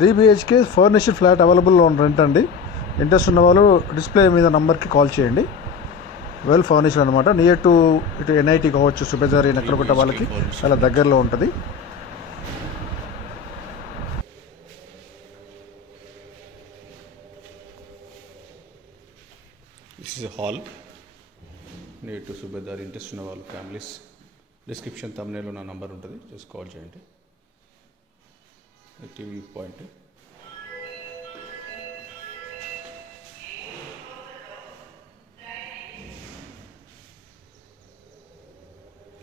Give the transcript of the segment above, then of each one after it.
3 BHK furnished flat available on rent అండి. Interest ఉన్న వాళ్ళు డిస్ప్లే మీద నంబర్కి కాల్ చేయండి. వెల్ ఫర్నిష్డ్ అనమాట. నియర్ టు ఇటు NIT కావచ్చు, సుబేదారి నక్కలగుట్ట వాళ్ళకి చాలా దగ్గరలో ఉంటుంది. This is hall near to Subedari. Interest ఉన్న వాళ్ళు ఫ్యామిలీస్ డిస్క్రిప్షన్ తమ్నేలో నా నంబర్ ఉంటుంది, జస్ట్ కాల్ చేయండి. టీవీ పాయింట్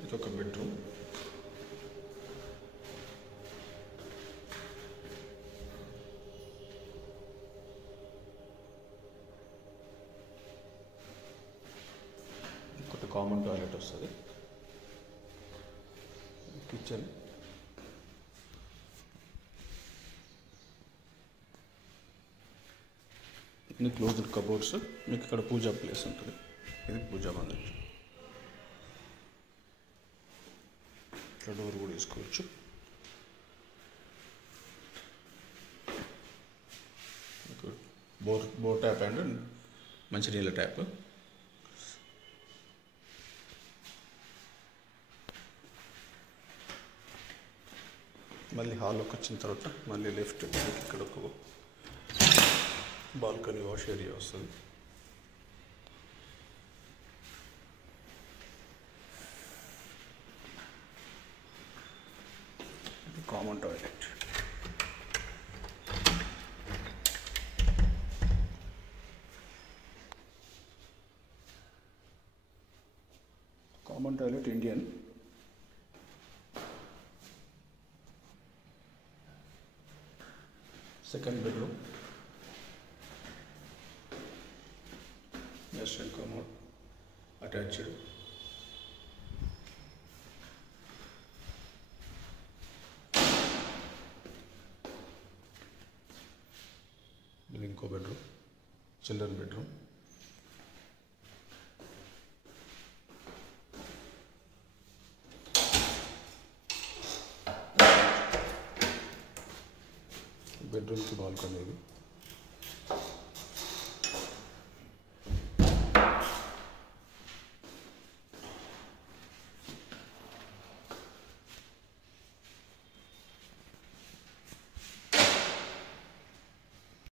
ఇది ఒక బెడ్రూమ్. ఇంకొక కామన్ టాయిలెట్ వస్తుంది. కిచెన్, ఇన్ని క్లోజ్డ్ కబోర్డ్స్. మీకు ఇక్కడ పూజా ప్లేస్ ఉంటుంది. ఇది పూజా మందిరం. ఇక్కడ డోర్ కూడా వేసుకోవచ్చు. బోర్ ట్యాప్ అండ్ మంచినీళ్ళ ట్యాప్. మళ్ళీ హాల్లోకి వచ్చిన తర్వాత మళ్ళీ లెఫ్ట్ ఇక్కడ ఒక బాల్కనీ వాష్ ఏరియా వస్తుంది. Common toilet. Common toilet Indian. Second bedroom. Western commode attached. ఇది ఇంకో బెడ్రూమ్, చిల్డ్రన్ బెడ్రూమ్. బెడ్రూమ్కి బాల్కనీ ఇది.